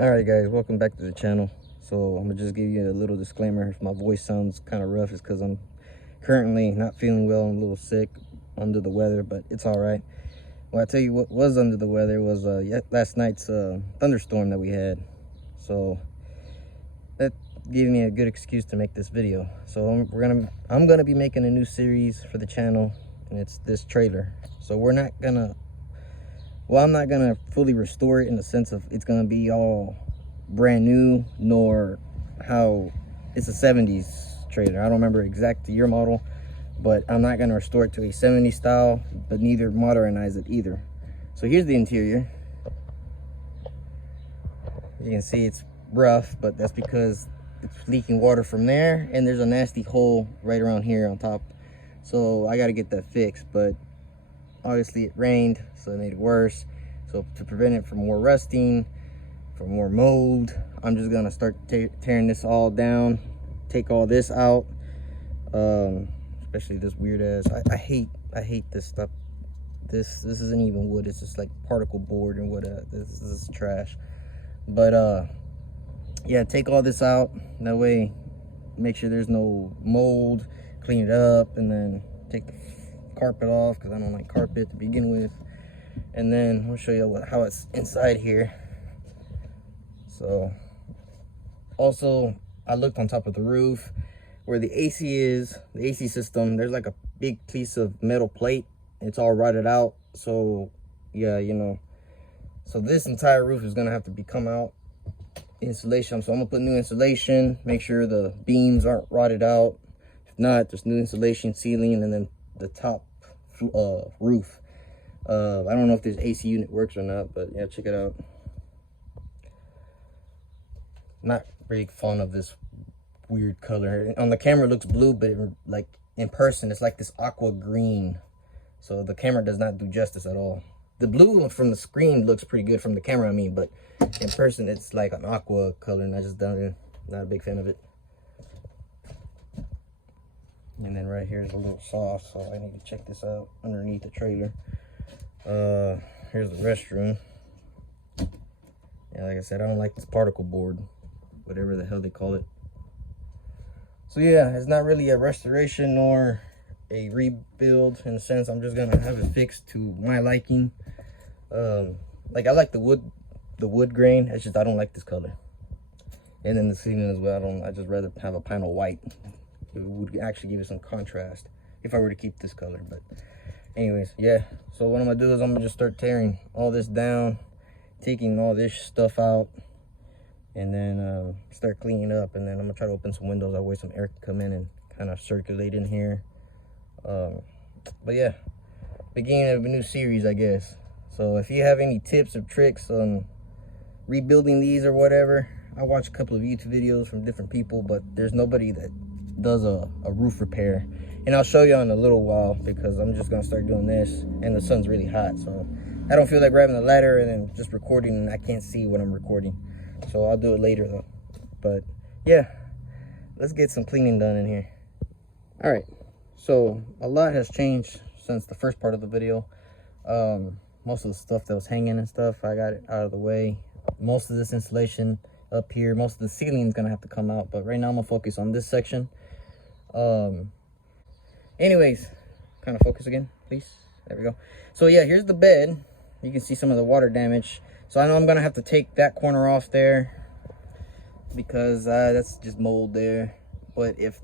Alright guys, welcome back to the channel. So I'm gonna just give you a little disclaimer. If my voice sounds kind of rough, it's because I'm currently not feeling well. I'm a little sick, under the weather, but it's all right. Well, I tell you what was under the weather was last night's thunderstorm that we had. So that gave me a good excuse to make this video. So I'm gonna be making a new series for the channel, and it's this trailer. So we're not gonna, well, I'm not gonna fully restore it in the sense of it's gonna be all brand new, nor how it's a 70s trailer. I don't remember exact year model, but I'm not gonna restore it to a 70s style, but neither modernize it either. So here's the interior. You can see it's rough, but that's because it's leaking water from there, and there's a nasty hole right around here on top. So I got to get that fixed, but obviously it rained, so it made it worse. So to prevent it from more rusting, from more mold, I'm just gonna start tearing this all down, take all this out, especially this weird ass, I hate this stuff. This isn't even wood, it's just like particle board and what. This is trash. But yeah, take all this out, that way make sure there's no mold, clean it up, and then take the carpet off, because I don't like carpet to begin with. And then I'll show you how it's inside here. So also, I looked on top of the roof where the AC is, the AC system. There's like a big piece of metal plate, it's all rotted out. So yeah, you know, so this entire roof is gonna have to be come out, insulation. So I'm gonna put new insulation, make sure the beams aren't rotted out. If not, there's new insulation, ceiling, and then the top roof. I don't know if this AC unit works or not, but yeah, check it out. Not very fond of this weird color. On the camera it looks blue, but like in person it's like this aqua green. So the camera does not do justice at all. The blue from the screen looks pretty good from the camera, I mean, but in person it's like an aqua color, and I just not a big fan of it. And then right here is a little soft, so I need to check this out underneath the trailer. Here's the restroom. Yeah, like I said, I don't like this particle board, whatever the hell they call it. So yeah, it's not really a restoration nor a rebuild in a sense. I'm just gonna have it fixed to my liking. Like, I like the wood grain, it's just I don't like this color. And then the ceiling as well, I just rather have a panel white. It would actually give it some contrast if I were to keep this color. But anyways, yeah, so what I'm gonna do is I'm gonna just start tearing all this down, taking all this stuff out, and then start cleaning up. And then I'm gonna try to open some windows, that way some air can come in and kind of circulate in here. But yeah, beginning of a new series, I guess. So if you have any tips or tricks on rebuilding these or whatever, I watch a couple of YouTube videos from different people, but there's nobody that does a roof repair. And I'll show you in a little while, because I'm just gonna start doing this, and the sun's really hot, so I don't feel like grabbing the ladder and then just recording, and I can't see what I'm recording. So I'll do it later though. But yeah, let's get some cleaning done in here. All right, so a lot has changed since the first part of the video. Most of the stuff that was hanging and stuff, I got it out of the way. Most of this insulation up here, most of the ceiling is gonna have to come out, but right now I'm gonna focus on this section. Anyways, kind of focus again, please. There we go. So yeah, here's the bed. You can see some of the water damage. So I know I'm gonna have to take that corner off there, because that's just mold there. But if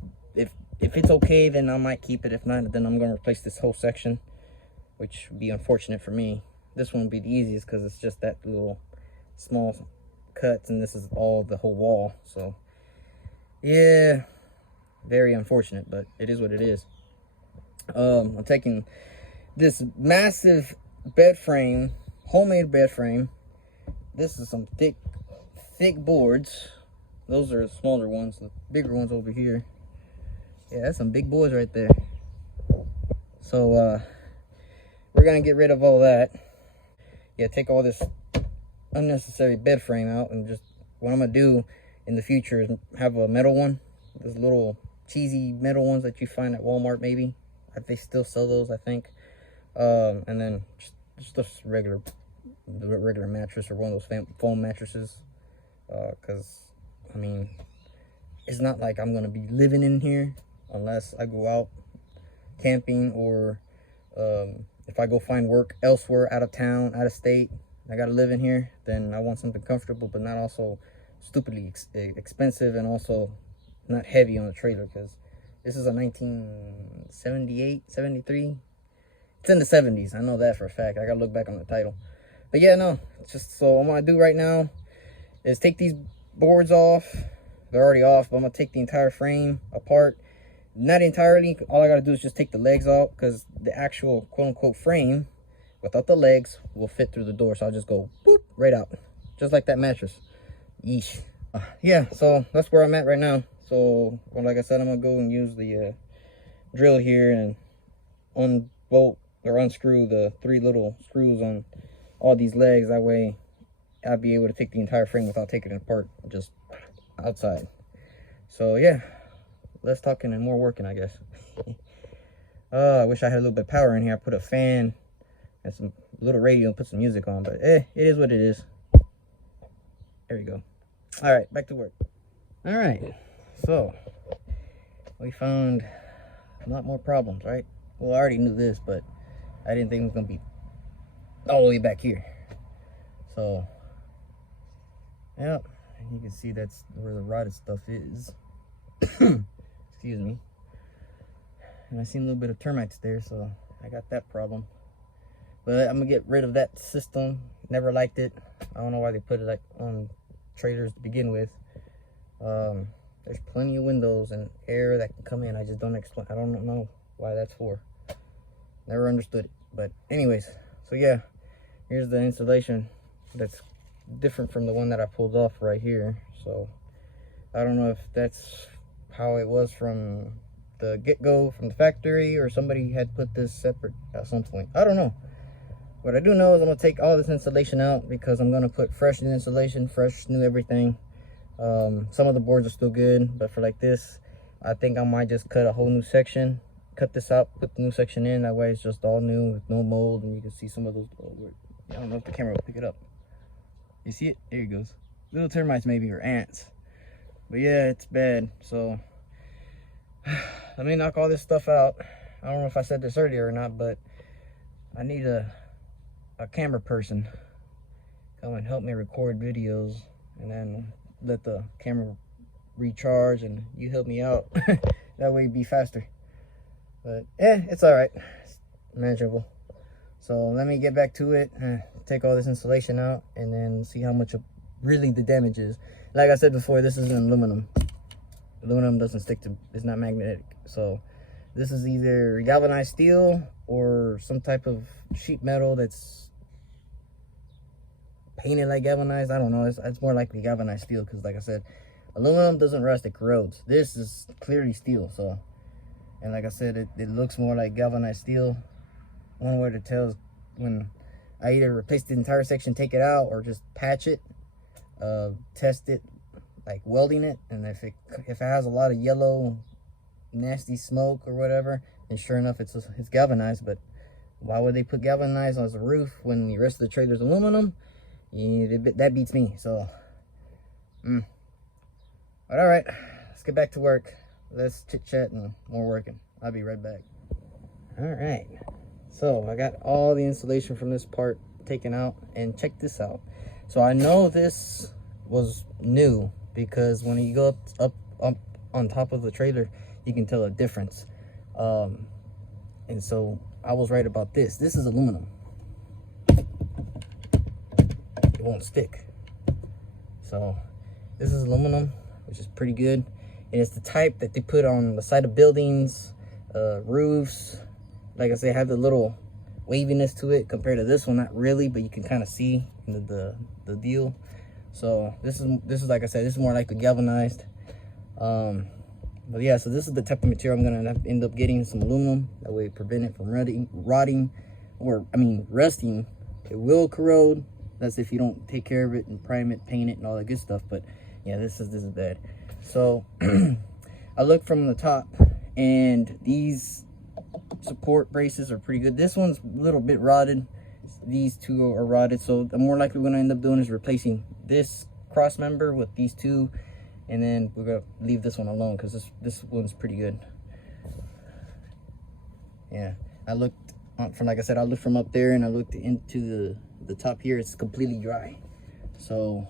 it's okay, then I might keep it. If not, then I'm gonna replace this whole section, which would be unfortunate for me. This one would be the easiest, because it's just that little small cuts, and this is all the whole wall. So yeah, very unfortunate, but it is what it is. I'm taking this massive bed frame, homemade bed frame. This is some thick boards. Those are the smaller ones, the bigger ones over here. Yeah, that's some big boys right there. So we're gonna get rid of all that. Yeah, take all this unnecessary bed frame out, and just what I'm gonna do in the future is have a metal one, those little cheesy metal ones that you find at Walmart. Maybe they still sell those, I think. And then just regular mattress, or one of those foam mattresses. because I mean, it's not like I'm gonna be living in here unless I go out camping, or if I go find work elsewhere, out of town, out of state. I gotta live in here, then I want something comfortable but not also stupidly expensive, and also not heavy on the trailer, because this is a 1978, 73. It's in the 70s. I know that for a fact. I gotta look back on the title. But yeah, no, it's just, so what I'm gonna do right now is take these boards off. They're already off, but I'm gonna take the entire frame apart. Not entirely. All I gotta do is just take the legs out, because the actual quote-unquote frame without the legs will fit through the door. So I'll just go boop right out, just like that mattress. Yeesh. Yeah, so that's where I'm at right now. So, well, like I said, I'm gonna go and use the drill here and unbolt or unscrew the 3 little screws on all these legs. That way I'll be able to take the entire frame without taking it apart, just outside. So yeah, less talking and more working, I guess. I wish I had a little bit of power in here. I put a fan and some little radio and put some music on, but it is what it is. There we go. All right, back to work. All right, so we found a lot more problems, right? Well, I already knew this, but I didn't think it was gonna be all the way back here. So yep, you can see that's where the rotted stuff is. Excuse me. And I seen a little bit of termites there, so I got that problem. But I'm gonna get rid of that system. Never liked it. I don't know why they put it like on trailers to begin with. There's plenty of windows and air that can come in. I just don't explain. I don't know why that's for. Never understood it. But anyways, so yeah, here's the insulation that's different from the one that I pulled off right here. So I don't know if that's how it was from the get-go from the factory, or somebody had put this separate at some point. I don't know. What I do know is I'm gonna take all this insulation out, because I'm gonna put fresh new insulation, fresh new everything. Some of the boards are still good, but for like this, I think I might just cut a whole new section, cut this out, put the new section in. That way it's just all new with no mold, and you can see some of those. I don't know if the camera will pick it up. You see it? There it goes. Little termites maybe, or ants. But yeah, it's bad. So let me knock all this stuff out. I don't know if I said this earlier or not, but I need a camera person come and help me record videos, and then let the camera recharge, and you help me out. That way it'd be faster. But yeah, it's all right. It's manageable. So let me get back to it, take all this insulation out, and then see how much really the damage is. Like I said before, this is an aluminum. Aluminum doesn't stick to, it's not magnetic. So this is either galvanized steel or some type of sheet metal that's painted like galvanized. I don't know. It's more likely galvanized steel, because like I said, aluminum doesn't rust, it corrodes. This is clearly steel. So, and like I said, it looks more like galvanized steel. One way to tell is when I either replace the entire section, take it out, or just patch it, test it, like welding it, and if it has a lot of yellow nasty smoke or whatever, and sure enough it's galvanized. But why would they put galvanized on the roof when the rest of the trailer's aluminum? That beats me. So but all right, let's get back to work. Let's chit chat and more working. I'll be right back. All right, so I got all the insulation from this part taken out, and check this out. So I know this was new, because when you go up on top of the trailer, you can tell a difference. And so I was right about this. This is aluminum. It won't stick. So this is aluminum, which is pretty good. And it's the type that they put on the side of buildings, roofs. Like I said, have the little waviness to it compared to this one. Not really, but you can kind of see the deal. So this is like I said, this is more like the galvanized. But yeah, so this is the type of material I'm gonna end up getting, some aluminum. That way prevent it from rotting, or I mean rusting. It will corrode. That's if you don't take care of it and prime it, paint it, and all that good stuff. But yeah, this is bad. So I look from the top, and these support braces are pretty good. This one's a little bit rotted. These two are rotted, so the more likely we're gonna end up doing is replacing this cross member with these two, and then we're gonna leave this one alone because this one's pretty good. Yeah, I looked from, like I said, I looked from up there and I looked into the top here. It's completely dry. So,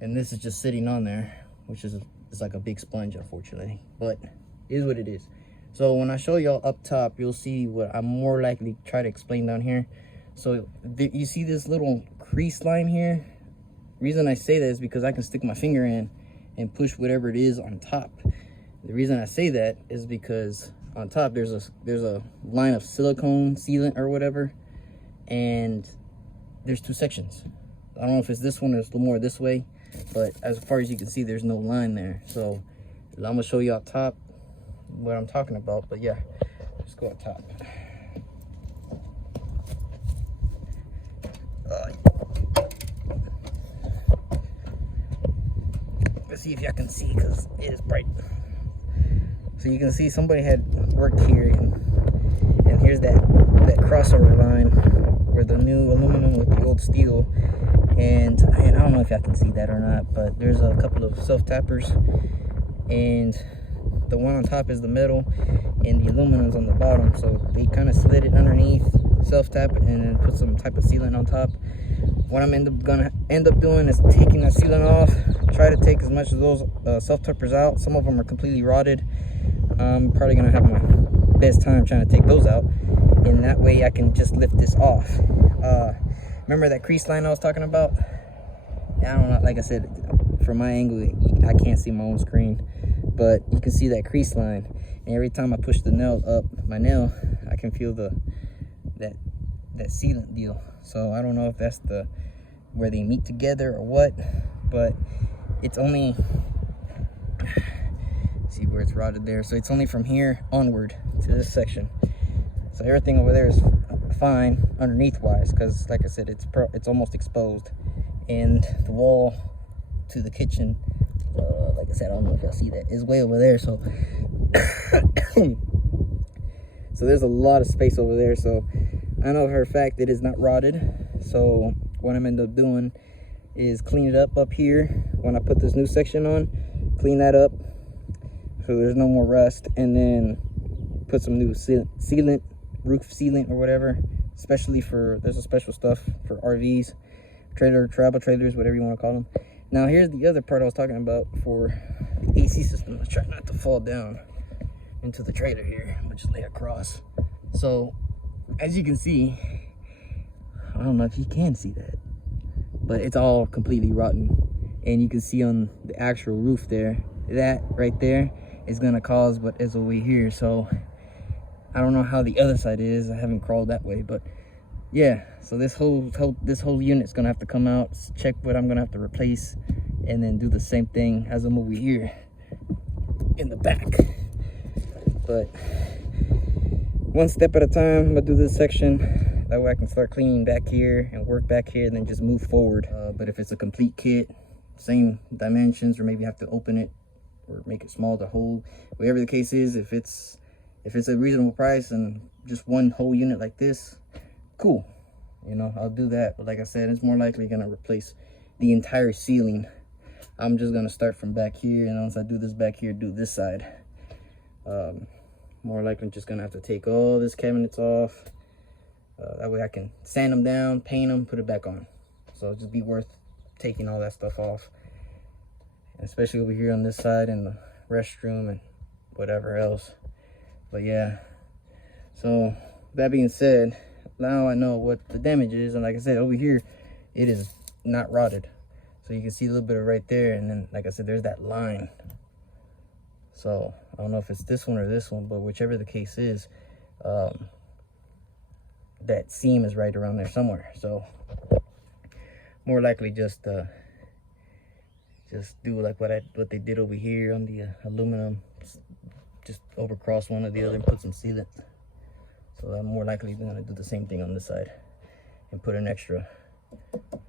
and this is just sitting on there, which is it's like a big sponge, unfortunately, but it is what it is. So when I show y'all up top, you'll see what I'm more likely to try to explain down here. So you see this little crease line here. Reason I say that is because I can stick my finger in and push whatever it is on top. The reason I say that is because on top there's a line of silicone sealant or whatever, and there's two sections. I don't know if it's this one or it's a little more this way, but as far as you can see, there's no line there. So I'm gonna show you up top what I'm talking about. But yeah, let's go up top. Let's see if y'all can see, because it is bright. So you can see somebody had worked here, and here's that crossover line where the new aluminum with the old steel, and I don't know if y'all can see that or not, but there's a couple of self tappers, and the one on top is the metal and the aluminum's on the bottom. So they kind of slid it underneath, self tap it, and then put some type of sealant on top. What I'm gonna end up doing is taking that sealant off, try to take as much of those self tappers out. Some of them are completely rotted. I'm probably gonna have my best time trying to take those out, and that way I can just lift this off. Remember that crease line I was talking about? I don't know, like I said, from my angle I can't see my own screen, but you can see that crease line, and every time I push the nail up, my nail, I can feel that sealant deal. So I don't know if that's where they meet together or what, but it's only, see where it's rotted there, so it's only from here onward to this section. So everything over there is fine underneath wise, because like I said, it's almost exposed, and the wall to the kitchen, like I said, I don't know if y'all see that, is way over there. So so there's a lot of space over there. So I know for a fact it is not rotted. So what I'm end up doing is clean it up here when I put this new section on, clean that up so there's no more rust, and then put some new sealant, roof sealant or whatever, especially for, there's a special stuff for RVs, travel trailers, whatever you want to call them. Now here's the other part I was talking about for the AC system. Let's try not to fall down into the trailer here, but just lay across. So as you can see, I don't know if you can see that, but it's all completely rotten, and you can see on the actual roof there, that right there is gonna cause what is over here. So I don't know how the other side is, I haven't crawled that way, but yeah, so this whole unit's gonna have to come out, check what I'm gonna have to replace, and then do the same thing as I'm over here in the back. But one step at a time, I'm gonna do this section, that way I can start cleaning back here and work back here, and then just move forward. But if it's a complete kit, same dimensions, or maybe have to open it or make it small to hold, whatever the case is, if it's a reasonable price and just one whole unit like this, cool, you know, I'll do that. But like I said, it's more likely gonna replace the entire ceiling. I'm just gonna start from back here, and once I do this back here, do this side. More likely I'm just gonna have to take all this cabinets off, that way I can sand them down, paint them, put it back on. So it'll just be worth taking all that stuff off, especially over here on this side, and the restroom and whatever else. But yeah, so that being said, now I know what the damage is, and like I said, over here it is not rotted, so you can see a little bit of right there, and then like I said, there's that line. So I don't know if it's this one or this one, but whichever the case is, that seam is right around there somewhere. So more likely just do like what they did over here on the aluminum, just overcross one or the other and put some sealant. So I'm more likely going to do the same thing on this side and put an extra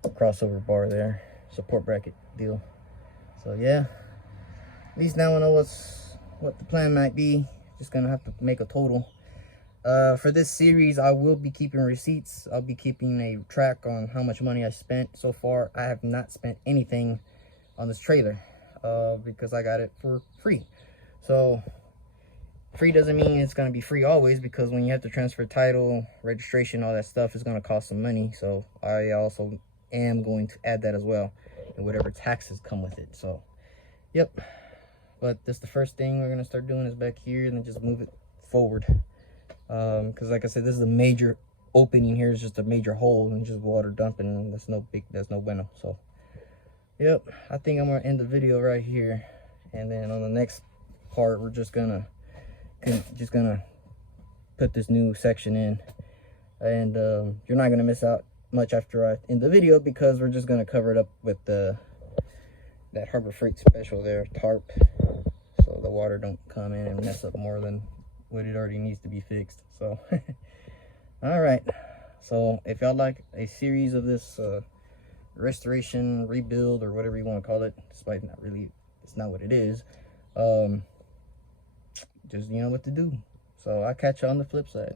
crossover bar there, support bracket deal. So yeah, at least now I know what the plan might be. Just gonna have to make a total. For this series, I will be keeping receipts. I'll be keeping a track on how much money I spent so far. I have not spent anything on this trailer because I got it for free. So free doesn't mean it's going to be free always, because when you have to transfer title, registration, all that stuff is going to cost some money. So I also am going to add that as well, and whatever taxes come with it. So yep, but this the first thing we're going to start doing is back here, and then just move it forward, because like I said, this is a major opening here. It's just a major hole and just water dumping, and that's no bueno. So yep, I think I'm going to end the video right here, and then on the next part we're just gonna put this new section in, and you're not gonna miss out much after I end the video, because we're just gonna cover it up with that Harbor Freight special there, tarp, so the water don't come in and mess up more than what it already needs to be fixed. So all right, so if y'all like a series of this restoration, rebuild, or whatever you want to call it, despite it's not what it is, just you know what to do. So I'll catch you on the flip side.